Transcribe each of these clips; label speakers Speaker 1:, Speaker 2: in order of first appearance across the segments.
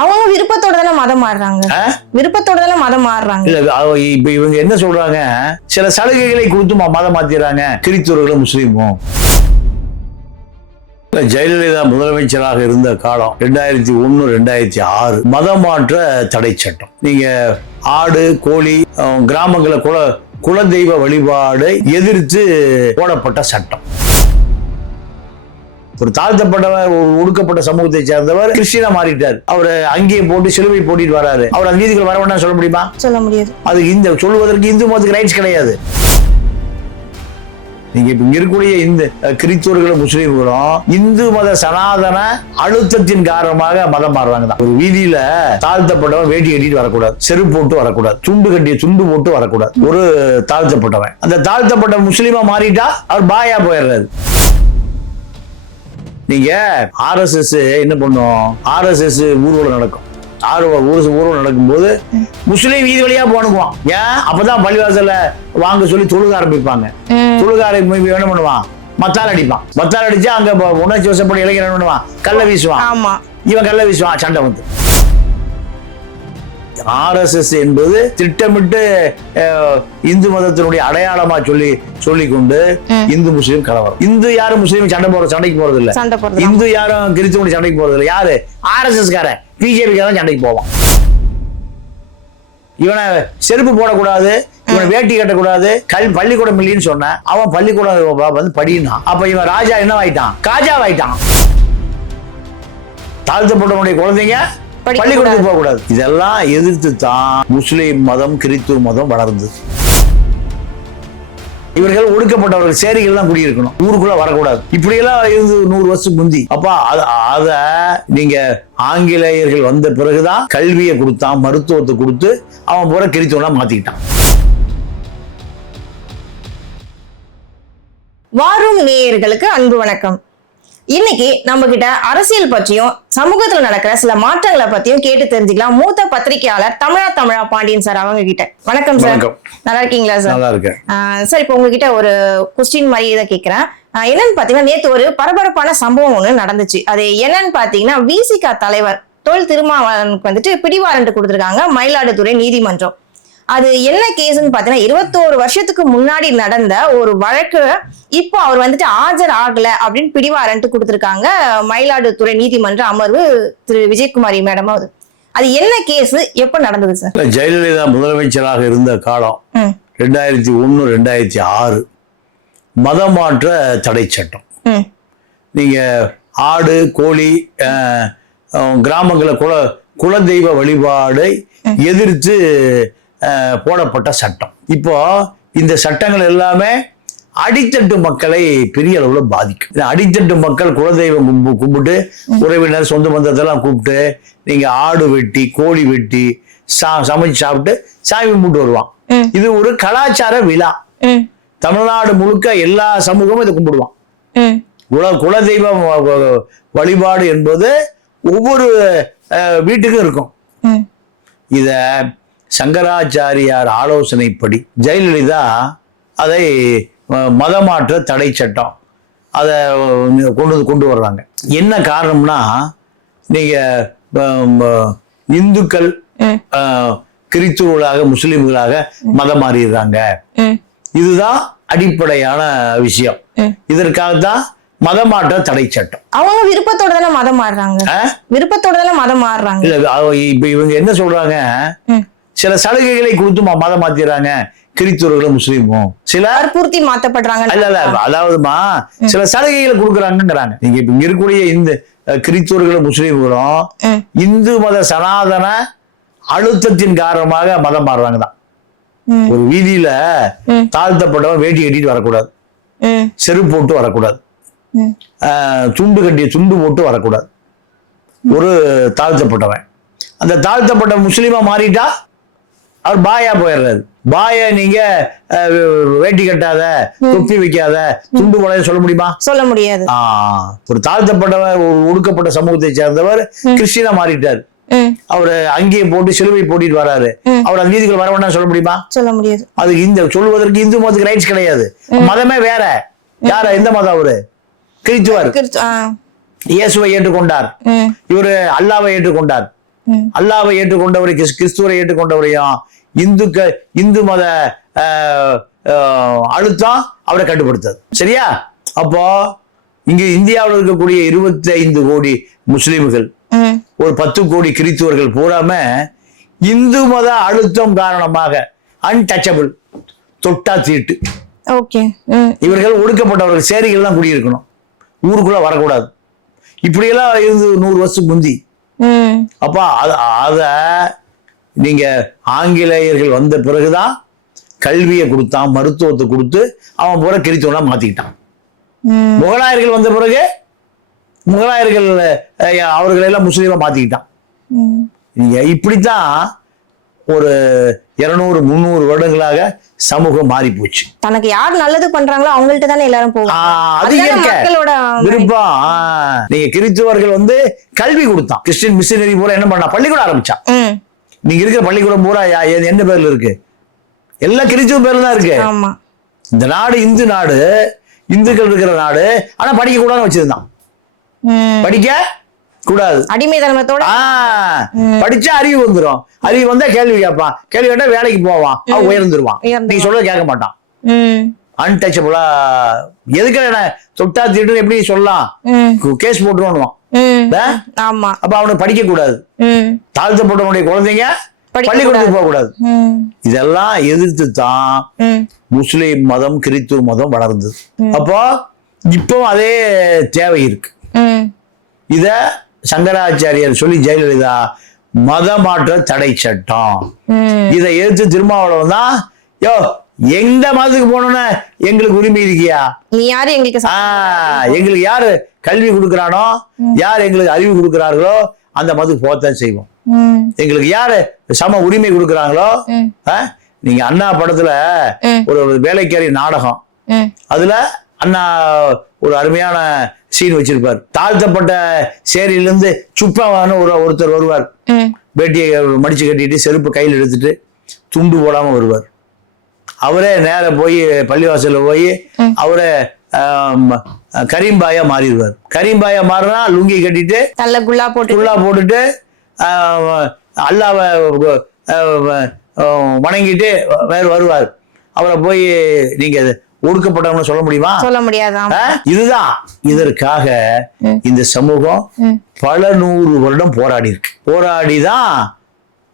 Speaker 1: அவங்க விருப்பத்தோட தானே மதம் மாறுறாங்க? விருப்பத்தோட தானே மதம் மாறுறாங்க.
Speaker 2: இல்ல இப்ப இவங்க என்ன சொல்றாங்க? சில சலுகைகளை கொடுத்து மதம் மாத்திடுறாங்க கிறிஸ்தவர்களும் முஸ்லீமும். ஜெயலலிதா முதலமைச்சராக இருந்த காலம் ரெண்டாயிரத்தி ஒண்ணு ரெண்டாயிரத்தி ஆறு. மதமாற்ற தடை சட்டம். நீங்க ஆடு கோழி கிராமங்கள குல குலதெய்வ வழிபாடை எதிர்த்து போடப்பட்ட சட்டம். ஒரு தாழ்த்தப்பட்டவர் ஒரு ஒடுக்கப்பட்ட சமூகத்தை சேர்ந்தவர் கிறிஸ்டியனா மாறிட்டார். அவர் அங்கேயே போட்டு சிலுவை போட்டிட்டு வராரு. அவர் அந்த வர வேண்டாம் சொல்ல முடியுமா?
Speaker 1: சொல்ல முடியாது.
Speaker 2: அது இந்த சொல்வதற்கு இந்து மதத்துக்கு ரைட்ஸ் கிடையாது. நீங்க இப்ப இங்க இருக்கக்கூடிய இந்த கிறிஸ்தவர்களும் முஸ்லீம்களும் இந்து மத சனாதன அழுத்தத்தின் காரணமாக மதம் மாறுறாங்க தான். ஒரு வீதியில தாழ்த்தப்பட்டவன் வேட்டி கட்டிட்டு வரக்கூடாது. செருப்பு போட்டு வரக்கூடாது. துண்டு கட்டிய துண்டு போட்டு வரக்கூடாது. ஒரு தாழ்த்தப்பட்டவன். அந்த தாழ்த்தப்பட்ட முஸ்லீமா மாறிட்டா அவர் பாயா போயிடுறாரு. நீங்க ஆர்எஸ்எஸ் என்ன பண்ணும்? ஆர்எஸ்எஸ் ஊர்வலம் நடக்கும். ஆறு ஊர் ஊர்வலம் நடக்கும்போது முஸ்லீம் வீதி வழியா போனுக்குவான் ஏன்? அப்பதான் பள்ளிவாசல்ல வாங்க சொல்லி தொழுக ஆரம்பிப்பாங்க. தொழுக ஆரம்பி என்ன பண்ணுவான்? மத்தால் அடிப்பான். மத்தால் அடிச்சா அங்க உணர்ச்சி வசப்படி இளைஞர் என்ன பண்ணுவான்? கல்ல வீசுவான்.
Speaker 1: ஆமா.
Speaker 2: இவன் கல்ல வீசுவான். சண்டை வந்து. ஆர்எஸ்எஸ் என்பது திட்டமிட்டு இந்து மதத்தினுடைய அடையாளமா சொல்லி சொல்லி கொண்டு. இந்து முஸ்லீம் கலவரம். இந்து யாரும் முஸ்லீம் சண்டை போற சண்டைக்கு போறது இல்ல. இந்து யாரும் கிறிஸ்துவனுடைய சண்டைக்கு போறது இல்ல. யாரு? ஆர்எஸ்எஸ் காரன் பிஜேபி காரன் சண்டைக்கு போவான். இவனை செருப்பு போடக்கூடாது இவனை வேட்டி கட்டக்கூடாது கல் பள்ளிக்கூடம் இல்லைன்னு சொன்ன அவன் பள்ளிக்கூடம் வந்து படினா அப்ப இவன் ராஜா என்ன ஆயிட்டான் காஜா ஆயிட்டான் தாழ்த்தப்பட்டவனுடைய குழந்தைங்க பள்ளிக்கூடத்துக்கு போக கூடாது இதெல்லாம் எதிர்த்து தான் முஸ்லிம் மதம் கிறிஸ்துவ மதம் வளர்ந்தது. இவர்கள் ஒடுக்கப்பட்டவர்கள் சேரிகள் தான் குடியிருக்கணும். ஊருக்குள்ள வரக்கூடாது. இப்படி எல்லாம் இருந்து நூறு வருஷம் முந்தி. அப்ப அத நீங்க ஆங்கிலேயர்கள் வந்த பிறகுதான் கல்வியை கொடுத்தான் மருத்துவத்தை கொடுத்து அவன் பூரா கிறிஸ்துவனா மாத்திக்கிட்டான்.
Speaker 1: வாரும் நேயர்களுக்கு அன்பு வணக்கம். இன்னைக்கு நம்ம கிட்ட அரசியல் பற்றியும் சமூகத்துல நடக்கிற சில மாற்றங்களை பத்தியும் கேட்டு தெரிஞ்சுக்கலாம். மூத்த பத்திரிகையாளர் தமிழா தமிழா பாண்டியன் சார் அவங்க கிட்ட வணக்கம். சார். நல்லா இருக்கீங்களா சார்
Speaker 2: நல்லா இருக்கேன்.
Speaker 1: சார் இப்போ உங்ககிட்ட ஒரு கொஸ்டின் மாதிரி இதை கேட்கிறேன் என்னன்னு பாத்தீங்கன்னா நேத்து ஒரு பரபரப்பான சம்பவம் ஒண்ணு நடந்துச்சு. அது என்னன்னு பாத்தீங்கன்னா விசிகா தலைவர் தொல் திருமாவளவனுக்கு வந்துட்டு பிடிவாரண்ட் கொடுத்திருக்காங்க. மயிலாடுதுறை நீதிமன்றம். அது என்ன கேஸ்ன்னு பாத்தீங்கன்னா இருபத்தோரு வருஷத்துக்கு முன்னாடி நடந்த ஒரு வழக்கு இப்போ அவர் வந்துட்டு ஆஜர் ஆகல அப்படின்னு பிடிவாரண்ட் கொடுத்திருக்காங்க மயிலாடுதுறை நீதிமன்ற அமர்வு திரு. விஜயகுமாரி மேடம் அது அது என்ன கேஸ்? எப்ப நடந்தது சார்?
Speaker 2: ஜெயலலிதா முதலமைச்சராக இருந்த காலம் ரெண்டாயிரத்தி ஒண்ணு ரெண்டாயிரத்தி ஆறு. மதமாற்ற தடை சட்டம்.
Speaker 1: ம்.
Speaker 2: நீங்க ஆடு கோழி கிராமங்கள குல குலதெய்வ வழிபாடை எதிர்த்து போடப்பட்ட சட்டம். இப்போ இந்த சட்டங்கள் எல்லாமே அடித்தட்டு மக்களை பெரிய அளவுல பாதிக்கும். அடித்தட்டு மக்கள் குலதெய்வம் கும்பு கும்பிட்டு உறவினர் சொந்த பந்தத்தெல்லாம் கூப்பிட்டு நீங்க ஆடு வெட்டி கோழி வெட்டி சா சமைச்சு சாப்பிட்டு சாமி கும்பிட்டு வருவான். இது ஒரு கலாச்சார விழா. தமிழ்நாடு முழுக்க எல்லா சமூகமும் இதை கும்பிடுவான். குல குலதெய்வ வ- வ- வழிபாடு என்பது ஒவ்வொரு வீட்டுக்கும் இருக்கும். இத சங்கராச்சாரியார் ஆலோசனைப்படி ஜெயலலிதா அதை மதமாற்ற தடை சட்டம் அதை கொண்டு வந்து கொண்டு வர்றாங்க. என்ன காரணம்னா நீங்க அஹ், அஹ், இந்துக்கள் கிறிஸ்துவர்களாக முஸ்லிம்களாக மதம் மாறிடுறாங்க. இதுதான் அடிப்படையான விஷயம்.
Speaker 1: ம்.
Speaker 2: இதற்காகத்தான் மதமாற்ற தடை சட்டம்.
Speaker 1: அவங்க விருப்பத்தோட தானே மதம் மாறுறாங்க? விருப்பத்தோட தானே மதம் மாறுறாங்க?
Speaker 2: இல்ல இப்ப இவங்க என்ன சொல்றாங்க. சில சலுகைகளை கொடுத்து மதம் மாத்திடுறாங்க கிறிஸ்தவர்களும் முஸ்லீமும். சில
Speaker 1: வற்புறுத்தி மாத்தப்படுறாங்க
Speaker 2: இல்ல இல்ல அதாவதுமா சில சலுகைகளை கொடுக்குறாங்கிறாங்க நீங்க இப்ப இங்க இருக்கக்கூடிய இந்த கிறிஸ்தவர்களும் முஸ்லீம்களும். இந்து மத சனாதன அழுத்தத்தின் காரணமாக மதம் மாறுறாங்க தான். ஒரு வீதியில. தாழ்த்தப்பட்டவன் வேட்டி கட்டிட்டு வரக்கூடாது. செருப்பு போட்டு வரக்கூடாது. துண்டு கட்டிய துண்டு போட்டு வரக்கூடாது. ஒரு தாழ்த்தப்பட்டவன். அந்த தாழ்த்தப்பட்ட முஸ்லீமா மாறிட்டா? அவர் பாயா போயிடுறாரு. பாய நீங்க வேட்டி கட்டாத தொப்பி வைக்காத துண்டு போடாத சொல்ல முடியுமா?
Speaker 1: சொல்ல முடியாது.
Speaker 2: ஒரு தாழ்த்தப்பட்டவர் ஒரு ஒடுக்கப்பட்ட சமூகத்தை சேர்ந்தவர் கிறிஸ்டியனா மாறிட்டார். அவர் அங்கேயே போட்டு சிலுவை போட்டிட்டு வராரு. அவர் அந்த வீதிக்குள்ள வர சொல்ல முடியுமா?
Speaker 1: சொல்ல முடியாது.
Speaker 2: அது இந்த சொல்வதற்கு இந்து மதத்துக்கு ரைட்ஸ் கிடையாது. மதமே வேற. யார? எந்த மதம் அவரு? கிறிஸ்துவர். இயேசுவை ஏற்றுக்கொண்டார். இவரு அல்லாவை ஏற்றுக்கொண்டார். அல்லாவை ஏற்றுக்கொண்டவரை கிறிஸ்- கிறிஸ்துவரை ஏற்றுக்கொண்டவரையும் இந்துக்க இந்து மத அழுத்தம் அவரை கட்டுப்படுத்தது. சரியா? அப்போ இங்க இந்தியாவில் இருக்கக்கூடிய இருபத்தி ஐந்து கோடி முஸ்லிம்கள் ஒரு பத்து கோடி கிறித்துவர்கள் பூராம இந்து மத அழுத்தம் காரணமாக அன்டச்சபிள் தொட்டா தீட்டு. இவர்கள் ஒடுக்கப்பட்டவர்கள் சேரிகள் தான் குடியிருக்கணும். ஊருக்குள்ள வரக்கூடாது. இப்படியெல்லாம் இருந்து நூறு வருஷத்துக்கு முந்தி. அப்ப அத நீங்க ஆங்கிலேயர்கள் வந்த பிறகுதான் கல்வியை கொடுத்தான் மருத்துவத்தை கொடுத்து அவன் பூரா கிறித்துவனா மாத்திக்கிட்டான். முகலாயர்கள் வந்த பிறகு முகலாயர்கள் அவர்களை எல்லாம் முஸ்லீமா மாத்திக்கிட்டான். நீங்க இப்படித்தான் ஒரு இருநூறு முந்நூறு வருடங்களாக சமூகம் மாறி போச்சு
Speaker 1: தனக்கு யார் நல்லது பண்றாங்களோ அவங்கள்ட்ட தானே எல்லாரும் மக்களோட
Speaker 2: விருப்பம். நீங்க கிறித்துவர்கள் வந்து கல்வி கொடுத்தான். கிறிஸ்டின் மிஷினரி பூரா என்ன பண்ணா பள்ளிக்கூடம் ஆரம்பிச்சான். நீங்க இருக்கிற பள்ளிக்கூடம் பூரா யா- எ- என்ன பேர்ல இருக்கு? எல்லாம் கிறிஸ்துவ பேர்ல தான் இருக்கு. இந்த நாடு இந்து நாடு இந்துக்கள் இருக்கிற நாடு ஆனா படிக்க கூடாதுன்னு வச்சிருந்தான். படிக்க கூடாது.
Speaker 1: அடிமைத்தனத்தோட?
Speaker 2: படிச்சா அறிவு வந்துரும். அறிவு வந்தா கேள்வி கேட்பான். கேள்வி கேட்டா வேலைக்கு போவான். அவன் உயர்ந்துருவான். நீ சொல்றத கேட்க மாட்டான். அன்டச்சபிளா எதுக்கு என்ன தொட்டா திட்டு எப்படி சொல்லலாம்? கேஸ் போட்டுருவான்?
Speaker 1: ஆமா.
Speaker 2: அப்ப அவனுக்கு படிக்க கூடாது தாழ்த்தப்பட்டவனுடைய குழந்தைங்க பள்ளிக்கூடத்துக்கு போக கூடாது இதெல்லாம் எதிர்த்து தான் முஸ்லிம் மதம் கிறித்துவ மதம் வளர்ந்தது. அப்போ இப்போ அதே தேவை இருக்கு. இத சங்கராச்சாரியார் சொல்லி ஜெயலலிதா மத மாற்ற தடை சட்டம். இதை எதிர்த்து திருமாவளவன் தான் யோ எந்த மதத்துக்கு போகணும்னு எங்களுக்கு உரிமை இருக்கியா?
Speaker 1: நீ யாரு எங்களுக்கு
Speaker 2: எங்களுக்கு யாரு கல்வி கொடுக்குறானோ யார் எங்களுக்கு அறிவு கொடுக்குறார்களோ அந்த மதத்துக்கு போகத்தான் செய்வோம். எங்களுக்கு யாரு சம உரிமை கொடுக்குறாங்களோ? நீங்க அண்ணா படத்துல. ஒரு வேலைக்காரி நாடகம். அதுல அண்ணா ஒரு அருமையான சீன் வச்சிருப்பார். தாழ்த்தப்பட்ட சேரியிலிருந்து சுப்பாவான ஒரு ஒருத்தர் வருவார். வேட்டியை மடிச்சு கட்டிட்டு செருப்பு கையில் எடுத்துட்டு துண்டு போடாம வருவார். அவரே நேர போய் பள்ளிவாசல்ல போய் அவரே கரீம்பாயா மாறிடுவார். கரீம்பாயா மாறினா லுங்கி கட்டிட்டு
Speaker 1: நல்ல குல்லா போட்டு
Speaker 2: குல்லா போட்டுட்டு அல்லாவை வணங்கிட்டு வேறு வருவார். அவரை போய் நீங்க ஒடுக்கப்பட்டவங்க சொல்ல முடியுமா?
Speaker 1: சொல்ல முடியாதாம்
Speaker 2: ஆஹ்? இதுதான் இதற்காக. இந்த சமூகம் பல நூறு வருடம் போராடி இருக்கு போராடி தான்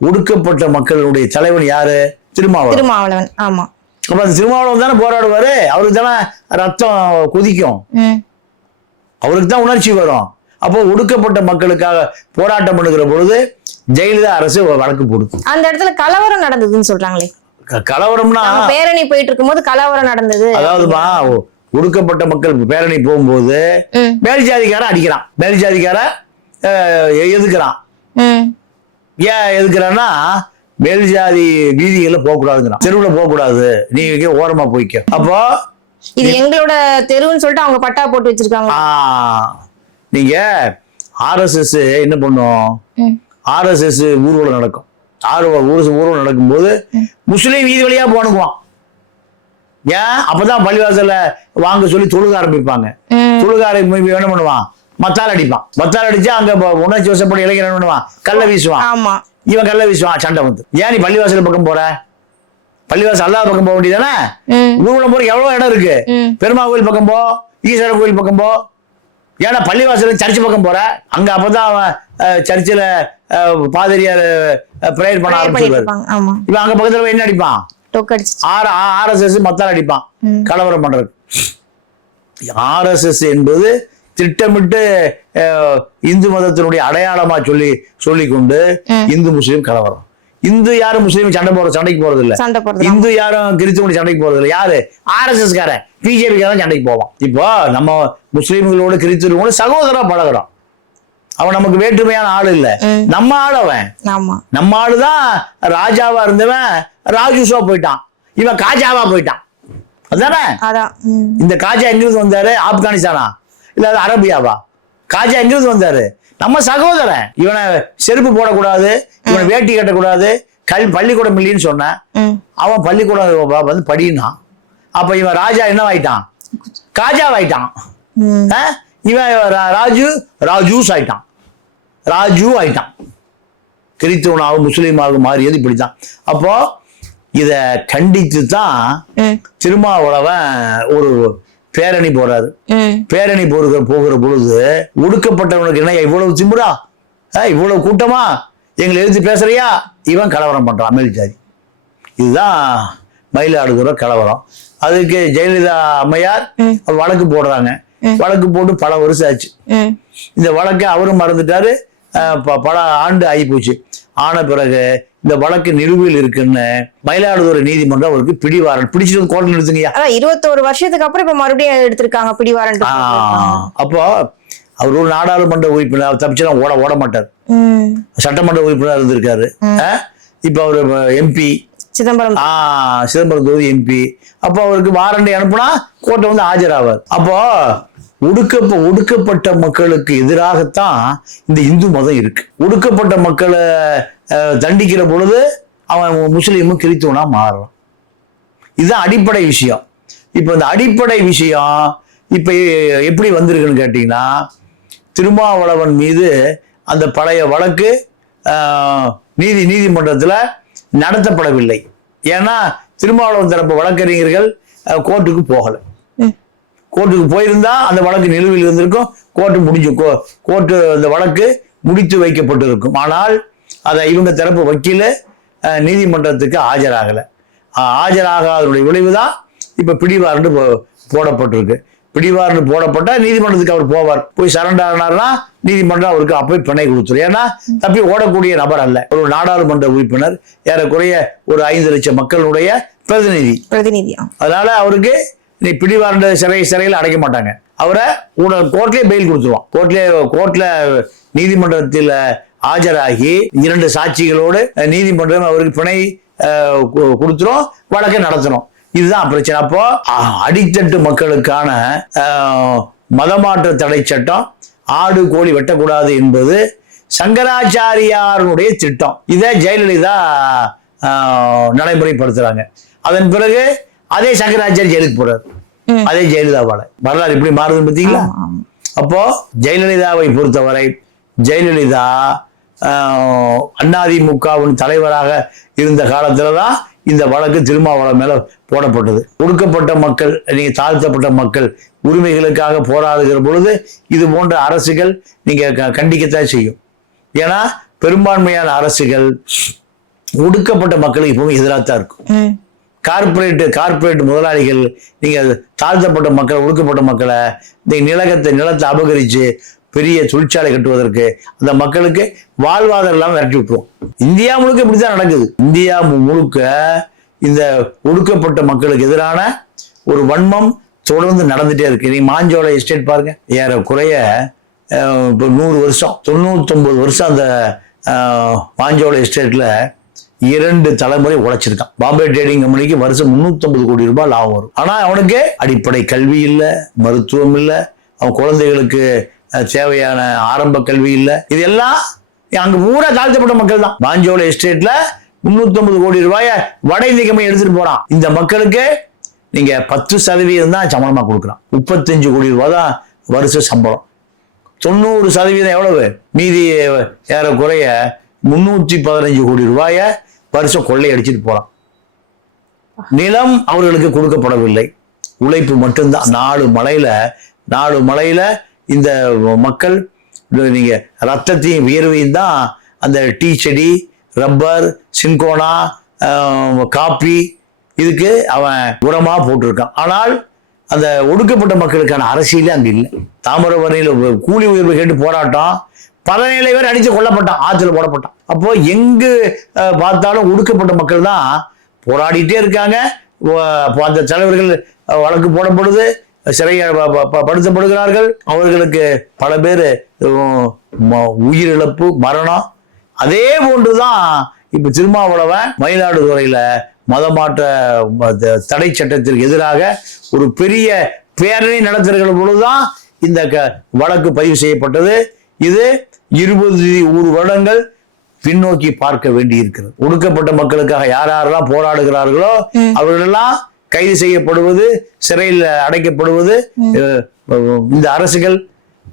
Speaker 2: ஒடுக்கப்பட்ட மக்களுடைய தலைவன் யாரு? திருமாவளவன்.
Speaker 1: திருமாவளவன் ஆமா.
Speaker 2: அப்ப அந்த திருமாவளவன் தானே போராடுவாரு? அவருக்கு தானே ரத்தம் கொதிக்கும். அவருக்கு தான் உணர்ச்சி வரும். அப்போ ஒடுக்கப்பட்ட மக்களுக்காக போராட்டம் பண்ணுகிற பொழுது ஜெயலலிதா அரசு வழக்கு போடுது
Speaker 1: அந்த இடத்துல கலவரம் நடந்ததுன்னு சொல்றாங்களே.
Speaker 2: கலவரம்னா
Speaker 1: பேரணி போயிட்டு இருக்கும்போது கலவரம் நடந்தது.
Speaker 2: அதாவதுமா ஒடுக்கப்பட்ட மக்கள் பேரணி போகும்போது
Speaker 1: ம்.
Speaker 2: மேல் ஜாதிக்காரன் அடிக்கிறான். மேல் ஜாதிக்காரன் அஹ், எதுக்குறான்? ஏன் எதுக்குறான்னா மேல் ஜாதி வீதிகள்ல போகக்கூடாதுங்கிறான். தெருவுல போகக்கூடாது. நீ இங்க ஓரமா போய்க்க. அப்போ
Speaker 1: இது எங்களோட தெருவுன்னு சொல்லிட்டு அவங்க பட்டா போட்டு வச்சிருக்காங்க.
Speaker 2: நீங்க ஆர்எஸ்எஸ் என்ன பண்ணும்? ஆர்எஸ்எஸ் ஊர்வலம் நடக்கும். ஆறு ஊர் ஊர்வலம் நடக்கும்போது முஸ்லீம் வீதி வழியா போனுக்குவான் ஏன்? அப்பதான் பள்ளிவாசல்ல வாங்க சொல்லி தொழுக ஆரம்பிப்பாங்க. தொழுக ஆரம்பி என்ன பண்ணுவான்? மத்தால் அடிப்பான். மத்தால் அடிச்சா அங்க உணர்ச்சி வசப்படி இளைஞர் என்ன பண்ணுவான்? கல்ல வீசுவான்.
Speaker 1: ஆமா.
Speaker 2: இவன் கல்ல வீசுவான் சண்டை வந்து. ஏன் நீ பள்ளிவாசல் பக்கம் போற? பள்ளிவாசல் அல்லாத பக்கம் போக வேண்டியதானே ஊர்வலம் போற எவ்வளவு இடம் இருக்கு. பெருமா கோயில் பக்கம் போ ஈஸ்வரர் கோயில் பக்கம் போ. ஏன்னா பள்ளிவாசல் சர்ச் பக்கம் போற? அங்க அப்பதான் அவன் சர்ச்சில் பாதிரியார் ப்ரேயர் பண்ண ஆரம்பிச்சிருவாரு. இவன் அங்க பக்கத்துல என்ன அடிப்பான்? ஆர் ஆர்எஸ்எஸ் மத்தால் அடிப்பான். கலவரம் பண்றது ஆர்எஸ்எஸ் என்பது திட்டமிட்டு இந்து மதத்தினுடைய அடையாளமா சொல்லி சொல்லிக்கொண்டு
Speaker 1: ம்.
Speaker 2: இந்து முஸ்லீம் கலவரம். இந்து யாரும் முஸ்லீம் சண்டை போற சண்டைக்கு போறது இல்ல இந்து யாரும் கிறிஸ்துவனுடைய சண்டைக்கு போறது இல்ல யாரு ஆர்எஸ்எஸ் காரன் பிஜேபி காரன் சண்டைக்கு போவான். இப்போ நம்ம முஸ்லீம்களோட கிறிஸ்துவங்களோட சகோதரா பழகுறோம் அவன் நமக்கு வேற்றுமையான ஆள் இல்ல. நம்ம ஆள் அவன். நம்ம ஆளுதான் ராஜாவா இருந்தவன் ராஜூசா போயிட்டான். இவன் காஜாவா போயிட்டான். அதானே? இந்த காஜா எங்கிருந்து வந்தாரு? ஆப்கானிஸ்தானா? இல்ல அது அரபியாவா? காஜா எங்கிருந்து வந்தாரு? நம்ம சகோதரன். இவனை செருப்பு போடக்கூடாது இவனை வேட்டி கட்டக்கூடாது கல் பள்ளிக்கூடம் இல்லைன்னு சொன்னேன். அவன் பள்ளிக்கூடம் வந்து படினான். அப்ப இவன் ராஜா என்னவாயிட்டான் காஜாவாயிட்டான்
Speaker 1: ம்.
Speaker 2: ஆ? இவன் ராஜு ராஜூஸ் ஆயிட்டான். ராஜு ஆயிட்டான். கிறித்தவனாகவும் முஸ்லீமாகவும் மாறியது இப்படித்தான். அப்போ இத கண்டித்து தான் திருமாவளவன் ஒரு பேரணி போறாரு. பேரணி போகிற போகிற பொழுது ஒடுக்கப்பட்டவனுக்கு என்ன இவ்வளவு ஆ, இவ்வளவு கூட்டமா? எங்களை எழுத்து பேசுறியா? இவன் கலவரம் பண்றான் அமெரிக்க ஜாதி. இதுதான் மயிலாடுதுறை கலவரம். அதுக்கு ஜெயலலிதா அம்மையார். வழக்கு போடுறாங்க. வழக்கு போட்டு பல வருஷம் ஆச்சு. இந்த வழக்கை அவரும் மறந்துட்டாரு. பல ஆண்டு ஆகிப்போச்சு. ஆன பிறகு இந்த வழக்கு நிலுவையில் இருக்குன்னு மயிலாடுதுறை நீதிமன்றம் அவருக்கு பிடிவாரன் பிடிச்சது கோர்ட்டில் எடுத்துங்கய்யா
Speaker 1: அதான் இருபத்தோரு வருஷத்துக்கு அப்புறம் இப்ப மறுபடியும் எடுத்திருக்காங்க பிடிவாரண்ட்
Speaker 2: ஆ, அப்போ அவர் ஒரு நாடாளுமன்ற உறுப்பினர் தப்பிச்சுலாம் ஓட ஓட மாட்டார். சட்டமன்ற உறுப்பினர் இருந்திருக்காரு? இப்போ அவர் எம்பி
Speaker 1: சிதம்பரம்.
Speaker 2: ஆ சிதம்பரம் தொகுதி எம்பி அப்போ அவருக்கு வாரண்டை அனுப்புனா கோர்ட்டை வந்து ஆஜராவார். அப்போ ஒடுக்கப்ப ஒடுக்கப்பட்ட மக்களுக்கு எதிராகத்தான் இந்த இந்து மதம் இருக்கு. ஒடுக்கப்பட்ட மக்களை தண்டிக்கிற பொழுது அவன் முஸ்லீமும் கிறித்துவனா மாறுறான். இதுதான் அடிப்படை விஷயம். இப்போ இந்த அடிப்படை விஷயம் இப்போ எப்படி வந்திருக்குன்னு கேட்டிங்கன்னா திருமாவளவன் மீது அந்த பழைய வழக்கு நீதி நீதிமன்றத்தில் நடத்தப்படவில்லை. ஏன்னா திருமாவளவன் தரப்பு வழக்கறிஞர்கள் கோர்ட்டுக்கு போகலை. கோர்ட்டுக்கு போயிருந்தா அந்த வழக்கு நிலுவையில் இருந்திருக்கும். கோர்ட்டு முடிஞ்சு கோ கோர்ட்டு அந்த வழக்கு முடித்து வைக்கப்பட்டிருக்கும். ஆனால் அதை இவங்க தரப்பு வக்கீல் நீதிமன்றத்துக்கு ஆஜராகலை. ஆஜராகாதனுடைய விளைவு தான் இப்போ பிடிவாரண்டு போ- போடப்பட்டிருக்கு. பிடிவாரண்டு போடப்பட்டா நீதிமன்றத்துக்கு அவர் போவார். போய் சரண்டர் ஆனார்னா நீதிமன்றம் அவருக்கு அப்போ பிணை கொடுத்துரும். ஏன்னா தப்பி ஓடக்கூடிய நபர் அல்ல. ஒரு நாடாளுமன்ற உறுப்பினர் ஏறக்குறைய ஒரு ஐந்து லட்சம் மக்களுடைய பிரதிநிதி.
Speaker 1: பிரதிநிதியா
Speaker 2: அதனால அவருக்கு நீ பிடிவாரண்ட சிறை சிறையில் அடைக்க மாட்டாங்க. அவரை உன கோர்ட்லயே பெயில் கொடுத்துருவான். கோர்ட்லயே கோர்ட்ல நீதிமன்றத்தில் ஆஜராகி இரண்டு சாட்சிகளோடு நீதிமன்றம் அவருக்கு பிணை கொடுத்துரும் வழக்கை நடத்தணும். இதுதான் பிரச்சனை. அப்போ அடித்தட்டு மக்களுக்கான மதமாற்ற தடை சட்டம் ஆடு கோழி வெட்டக்கூடாது என்பது சங்கராச்சாரியாருடைய திட்டம். இதை ஜெயலலிதா நடைமுறைப்படுத்துறாங்க. அதன் பிறகு அதே சங்கராச்சாரி ஜெயிலுக்கு போறாரு. அதே ஜெயலலிதாவால. வரலாறு எப்படி மாறுதுன்னு பார்த்தீங்களா. அப்போ ஜெயலலிதாவை பொறுத்தவரை ஜெயலலிதா ஆஹ், அதிமுகவின் தலைவராக இருந்த காலத்துல தான் இந்த வழக்கு திருமாவளவன் மேல போடப்பட்டது. ஒடுக்கப்பட்ட மக்கள் நீங்க தாழ்த்தப்பட்ட மக்கள் உரிமைகளுக்காக போராடுகிற பொழுது இது போன்ற அரசுகள் நீங்க கண்டிக்கத்தான் செய்யும். ஏன்னா பெரும்பான்மையான அரசுகள் ஒடுக்கப்பட்ட மக்களுக்கு எப்பவும் எதிராக தான் இருக்கும்
Speaker 1: ம்
Speaker 2: கார்பரேட் முதலாளிகள் நீங்கள் தாழ்த்தப்பட்ட மக்கள் ஒடுக்கப்பட்ட மக்களை இந்த நிலகத்தை நிலத்தை அபகரித்து பெரிய தொழிற்சாலை கட்டுவதற்கு அந்த மக்களுக்கு வாழ்வாதாரம் இல்லாமல் விரட்டி விட்டுரும் இந்தியா முழுக்க இப்படி தான் நடக்குது. இந்தியா முழுக்க இந்த ஒடுக்கப்பட்ட மக்களுக்கு எதிரான ஒரு வன்மம் தொடர்ந்து நடந்துகிட்டே இருக்கு. நீ மாஞ்சோலை எஸ்டேட் பாருங்க. ஏறக்குறைய குறைய இப்போ நூறு வருஷம் தொண்ணூத்தொம்பது வருஷம் அந்த மாஞ்சோலை எஸ்டேட்டில் இரண்டு தலைமுறை உழைச்சிருக்கான். பாம்பே ட்ரேடிங் கம்பெனிக்கு வருஷம் 350 கோடி ரூபாய் லாபம் வரும். ஆனா அவனுக்கு அடிப்படை கல்வி இல்லை மருத்துவம் இல்லை அவன் குழந்தைகளுக்கு தேவையான ஆரம்ப கல்வி இல்லை. இதெல்லாம் அங்க பூரா தாழ்த்தப்பட்ட மக்கள் தான். பாஞ்சோல எஸ்டேட்ல 350 கோடி ரூபாய வட இந்திய கம்பெனி எடுத்துட்டு போறான். இந்த மக்களுக்கு நீங்க பத்து சதவீதம் தான் சம்பளமா கொடுக்குறான். முப்பத்தஞ்சு கோடி ரூபாய் தான் வருஷ சம்பளம். தொண்ணூறு சதவீதம் எவ்வளவு? மீதி ஏறக்குறைய முன்னூற்றி பதினஞ்சு கோடி ரூபாய வருஷம் கொள்ளையடிச்சிட்டு போறான். நிலம் அவர்களுக்கு கொடுக்கப்படவில்லை. உழைப்பு மட்டும்தான். நாலு மலையில நாலு மலையில இந்த மக்கள் நீங்க ரத்தத்தையும் வியர்வையும் தான் அந்த டீ செடி ரப்பர் சின்கோனா காப்பி இதுக்கு அவன் உரமா போட்டிருக்கான். ஆனால் அந்த ஒடுக்கப்பட்ட மக்களுக்கான அரசியலே அங்கே இல்லை. தாமிரபரணியில கூலி உயர்வு கேட்டு போராட்டம் பதினேழு பேர் அடிச்சு கொல்லப்பட்டான். ஆத்துல போடப்பட்டான். அப்போ எங்கு பார்த்தாலும் ஒடுக்கப்பட்ட மக்கள் தான் போராடிட்டே இருக்காங்க. அந்த தலைவர்கள் வழக்கு போடப்படுது சிறைய ப- ப- படுத்தப்படுகிறார்கள். அவர்களுக்கு பல பேர் உயிரிழப்பு மரணம். அதே போன்றுதான் இப்ப திருமாவளவன் மயிலாடுதுறையில மதமாற்ற ம- த- தடை சட்டத்திற்கு எதிராக ஒரு பெரிய பேரணி நடத்துகிற பொழுதுதான் இந்த க- வழக்கு பதிவு செய்யப்பட்டது. இது இருபது ஒரு வருடங்கள் பின்னோக்கி பார்க்க வேண்டி இருக்கிறது ஒடுக்கப்பட்ட மக்களுக்காக யார் யாரெல்லாம் போராடுகிறார்களோ அவர்களெல்லாம் கைது செய்யப்படுவது சிறையில் அடைக்கப்படுவது இந்த அரசுகள்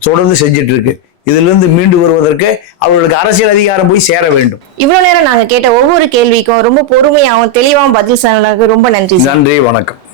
Speaker 2: தொடர்ந்து செஞ்சிட்டு இருக்கு இதிலிருந்து மீண்டு வருவதற்கு அவர்களுக்கு அரசியல் அதிகாரம் போய் சேர வேண்டும்.
Speaker 1: இவ்வளவு நேரம் நாங்க கேட்ட ஒவ்வொரு கேள்விக்கும் ரொம்ப பொறுமையாவும் தெளிவாவும் பதில் சொன்னதுக்கு ரொம்ப நன்றி
Speaker 2: நன்றி வணக்கம்.